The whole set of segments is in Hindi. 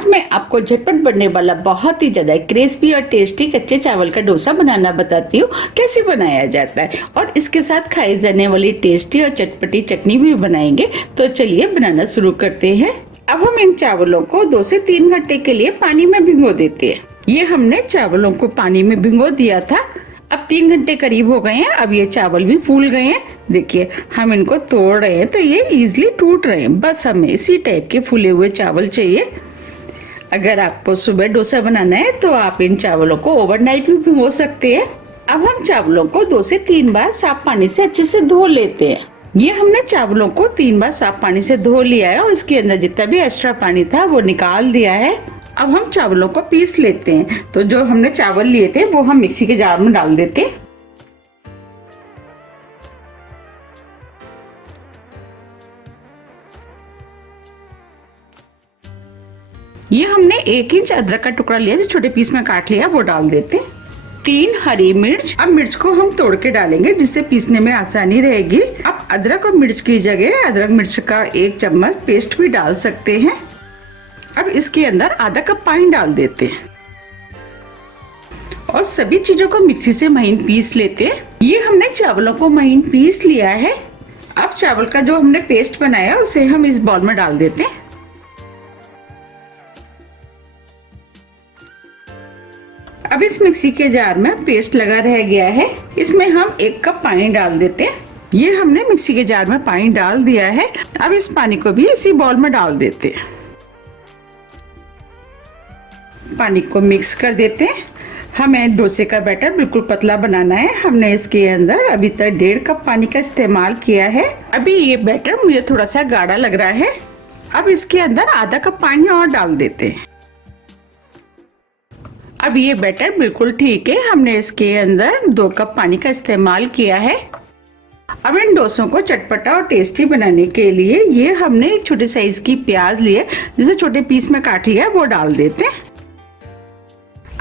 आज मैं आपको झटपट बनने वाला बहुत ही ज्यादा क्रिस्पी और टेस्टी कच्चे चावल का डोसा बनाना बताती हूँ कैसे बनाया जाता है और इसके साथ खाई जाने वाली टेस्टी और चटपटी चटनी भी बनाएंगे। तो चलिए बनाना शुरू करते हैं। अब हम इन चावलों को 2 से 3 घंटे के लिए पानी में भिगो देते हैं। ये हमने चावलों को पानी में भिगो दिया था। अब 3 घंटे करीब हो गए हैं। अब ये चावल भी फूल गए हैं। देखिए हम इनको तोड़ रहे हैं तो ये इजीली टूट रहे हैं। बस हमें इसी टाइप के फूले हुए चावल चाहिए। अगर आपको सुबह डोसा बनाना है तो आप इन चावलों को ओवरनाइट भी भिगो सकते हैं। अब हम चावलों को 2 से 3 बार साफ पानी से अच्छे से धो लेते हैं। ये हमने चावलों को 3 बार साफ पानी से धो लिया है और इसके अंदर जितना भी एक्स्ट्रा पानी था वो निकाल दिया है। अब हम चावलों को पीस लेते हैं। तो जो हमने चावल लिए थे वो हम मिक्सी के जार में डाल देते हैं। ये हमने 1 इंच अदरक का टुकड़ा लिया जो छोटे पीस में काट लिया वो डाल देते। 3 हरी मिर्च। अब मिर्च को हम तोड़ के डालेंगे जिससे पीसने में आसानी रहेगी। अब अदरक और मिर्च की जगह अदरक मिर्च का 1 चम्मच पेस्ट भी डाल सकते हैं। अब इसके अंदर आधा कप पानी डाल देते और सभी चीजों को मिक्सी से महीन पीस लेते। ये हमने चावलों को महीन पीस लिया है। अब चावल का जो हमने पेस्ट बनाया उसे हम इस बाउल में डाल देते हैं। अब इस मिक्सी के जार में पेस्ट लगा रह गया है। इसमें हम 1 कप पानी डाल देते हैं। ये हमने मिक्सी के जार में पानी डाल दिया है। अब इस पानी को भी इसी बाउल में डाल देते हैं। पानी को मिक्स कर देते हैं। हमें डोसे का बैटर बिल्कुल पतला बनाना है। हमने इसके अंदर अभी तक 1.5 कप पानी का इस्तेमाल किया है। अभी ये बैटर मुझे थोड़ा सा गाढ़ा लग रहा है। अब इसके अंदर आधा कप पानी और डाल देते हैं। अब ये बैटर बिल्कुल ठीक है। हमने इसके अंदर 2 कप पानी का इस्तेमाल किया है। अब इन डोसों को चटपटा और टेस्टी बनाने के लिए ये हमने एक छोटे साइज की प्याज ली है जिसे छोटे पीस में काट लिया वो डाल देते हैं।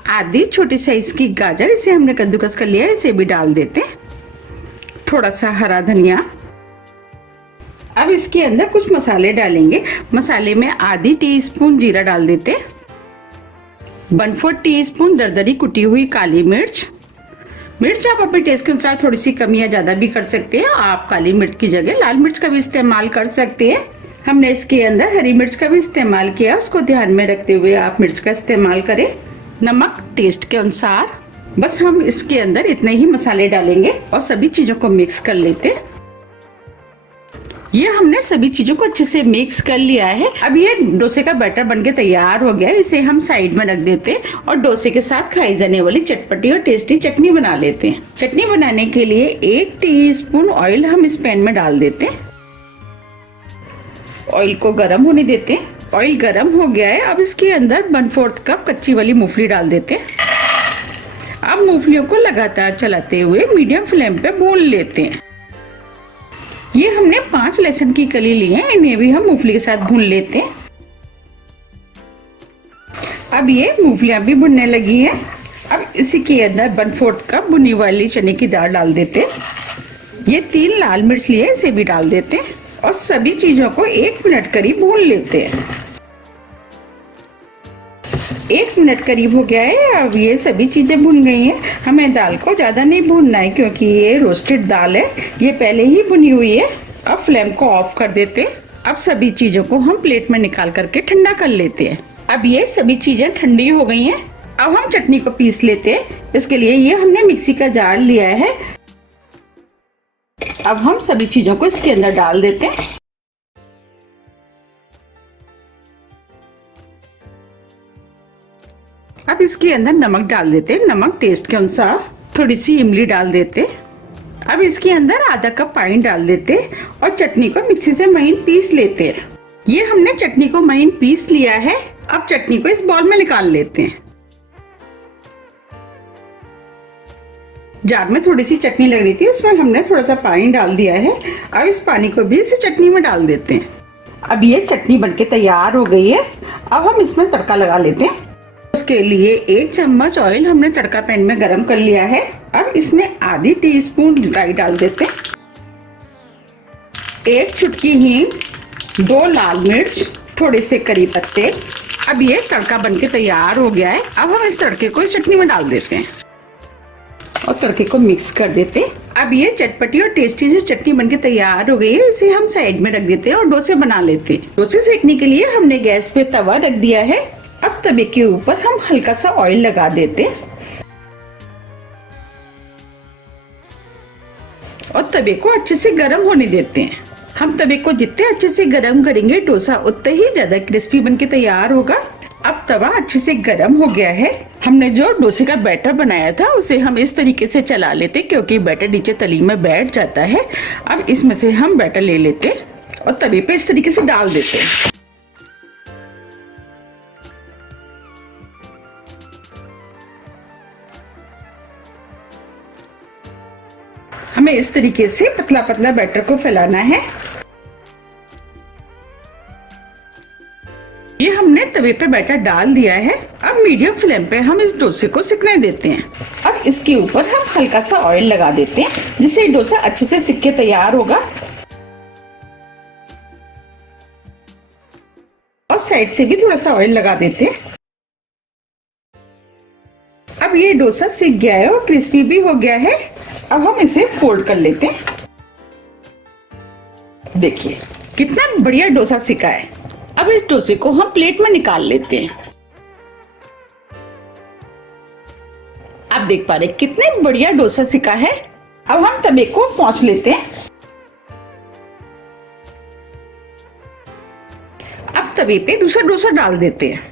आधी छोटी साइज की गाजर, इसे हमने कद्दूकस कर लिया है, इसे भी डाल देते हैं। थोड़ा सा हरा धनिया। अब इसके अंदर कुछ मसाले डालेंगे। मसाले में आधी टीस्पून जीरा डाल देते हैं। 1/4 टीस्पून दरदरी कुटी हुई काली मिर्च। मिर्च आप अपने टेस्ट के अनुसार थोड़ी सी कम या ज्यादा भी कर सकते हैं। आप काली मिर्च की जगह लाल मिर्च का भी इस्तेमाल कर सकते हैं। हमने इसके अंदर हरी मिर्च का भी इस्तेमाल किया, उसको ध्यान में रखते हुए आप मिर्च का इस्तेमाल करें। नमक टेस्ट के अनुसार। बस हम इसके अंदर इतने ही मसाले डालेंगे और सभी चीजों को मिक्स कर लेते हैं। ये हमने सभी चीजों को अच्छे से मिक्स कर लिया है। अब ये डोसे का बैटर बनके तैयार हो गया है। इसे हम साइड में रख देते हैं और डोसे के साथ खाई जाने वाली चटपटी और टेस्टी चटनी बना लेते हैं। चटनी बनाने के लिए 1 टीस्पून ऑयल हम इस पैन में डाल देते हैं। ऑयल को गर्म होने देते हैं। ऑयल गर्म हो गया है। अब इसके अंदर 1/4 कप कच्ची वाली मूंगफली डाल देते हैं। अब मूंगफलियों को लगातार चलाते हुए मीडियम फ्लेम पे भून लेते हैं। ये हमने 5 लहसुन की कली ली है, इन्हें भी हम मूंगफली के साथ भून लेते हैं। अब ये मूंगफलियां भी भुनने लगी है। अब इसी के अंदर 1/4 कप भुनी वाली चने की दाल डाल देते हैं। ये 3 लाल मिर्च लिए, इसे भी डाल देते हैं और सभी चीजों को 1 मिनट करीब भून लेते हैं। 1 मिनट करीब हो गया है। अब ये सभी चीजें भुन गई हैं। हमें दाल को ज्यादा नहीं भूनना है क्योंकि ये रोस्टेड दाल है, ये पहले ही भुनी हुई है। अब फ्लेम को ऑफ कर देते हैं। अब सभी चीजों को हम प्लेट में निकाल करके ठंडा कर लेते हैं। अब ये सभी चीजें ठंडी हो गई हैं। अब हम चटनी को पीस लेते हैं। इसके लिए ये हमने मिक्सी का जार लिया है। अब हम सभी चीजों को इसके अंदर डाल देते हैं। अब इसके अंदर नमक डाल देते हैं, नमक टेस्ट के अनुसार। थोड़ी सी इमली डाल देते। अब इसके अंदर आधा कप पानी डाल देते और चटनी को मिक्सी से महीन पीस लेते हैं। ये हमने चटनी को महीन पीस लिया है। अब चटनी को इस बाउल में निकाल लेते हैं। जार में थोड़ी सी चटनी लग रही थी, उसमें हमने थोड़ा सा पानी डाल दिया है। अब इस पानी को भी इस चटनी में डाल देते हैं। अब ये चटनी बनके तैयार हो गई है। अब हम इसमें तड़का लगा लेते हैं। उसके लिए 1 चम्मच ऑयल हमने तड़का पैन में गरम कर लिया है। अब इसमें आधी टीस्पून राई डाल देते हैं। 1 चुटकी हींग, 2 लाल मिर्च, थोड़े से करी पत्ते, अब ये तड़का बनके तैयार हो गया है। अब हम इस तड़के को इस चटनी में डाल देते हैं और तड़के को मिक्स कर देते हैं। अब ये चटपटी और टेस्टी सी चटनी बनके तैयार हो गई है। इसे हम साइड में रख देते हैं और डोसे बना लेते हैं। डोसे सेकने के लिए हमने गैस पे तवा रख दिया है। अब तवे के ऊपर हम हल्का सा ऑयल लगा देते हैं और तवे को अच्छे से गर्म होने देते हैं। हम तवे को जितने अच्छे से गर्म करेंगे डोसा उतने ही ज्यादा क्रिस्पी बनके तैयार होगा। अब तवा अच्छे से गर्म हो गया है। हमने जो डोसे का बैटर बनाया था उसे हम इस तरीके से चला लेते क्योंकि बैटर नीचे तली में बैठ जाता है। अब इसमें से हम बैटर ले लेते और तवे पे इस तरीके से डाल देते हैं। हमें इस तरीके से पतला पतला बैटर को फैलाना है। ये हमने तवे पे बैटर डाल दिया है। अब मीडियम फ्लेम पे हम इस डोसे को सिकने देते हैं। अब इसके ऊपर हम हल्का सा ऑयल लगा देते हैं जिससे डोसा अच्छे से सिक के तैयार होगा। और साइड से भी थोड़ा सा ऑयल लगा देते हैं। अब ये डोसा सिक गया है और क्रिस्पी भी हो गया है। अब हम इसे फोल्ड कर लेते हैं। देखिए कितना बढ़िया डोसा सिका है। अब इस डोसे को हम प्लेट में निकाल लेते हैं। आप देख पा रहे कितने बढ़िया डोसा सिका है। अब हम तवे को पोंछ लेते हैं। अब तवे पे दूसरा डोसा डाल देते हैं।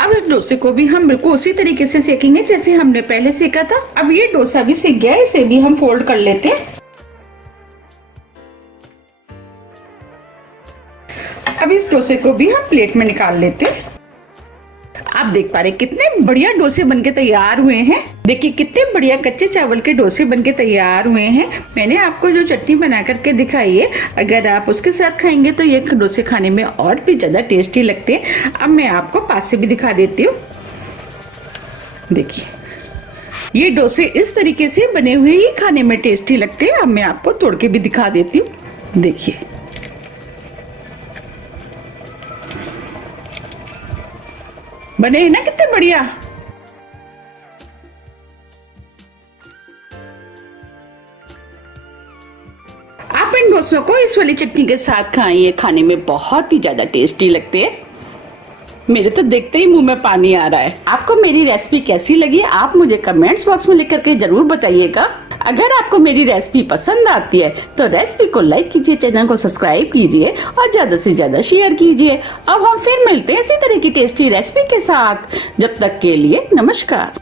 अब इस डोसे को भी हम बिल्कुल उसी तरीके से सेकेंगे जैसे हमने पहले सेका था। अब ये डोसा भी सिक गया है, इसे भी हम फोल्ड कर लेते हैं। अब इस डोसे को भी हम प्लेट में निकाल लेते हैं। आप देख पा रहे कितने बढ़िया डोसे बनके तैयार हुए हैं। देखिए कितने बढ़िया कच्चे चावल के डोसे बनके तैयार हुए हैं। मैंने आपको जो चटनी बना करके दिखाई है, अगर आप उसके साथ खाएंगे तो ये डोसे खाने में और भी ज्यादा टेस्टी लगते हैं। अब मैं आपको पास से भी दिखा देती हूँ। देखिए ये डोसे इस तरीके से बने हुए ही खाने में टेस्टी लगते हैं। अब मैं आपको तोड़ के भी दिखा देती हूँ। देखिए बने हैं ना कितने बढ़िया। आप इन डोसों को इस वाली चटनी के साथ खाएं, ये खाने में बहुत ही ज्यादा टेस्टी लगते हैं। मेरे तो देखते ही मुंह में पानी आ रहा है। आपको मेरी रेसिपी कैसी लगी आप मुझे कमेंट्स बॉक्स में लिख करके जरूर बताइएगा। अगर आपको मेरी रेसिपी पसंद आती है तो रेसिपी को लाइक कीजिए, चैनल को सब्सक्राइब कीजिए और ज्यादा से ज्यादा शेयर कीजिए। अब हम फिर मिलते हैं इसी तरह की टेस्टी रेसिपी के साथ। जब तक के लिए नमस्कार।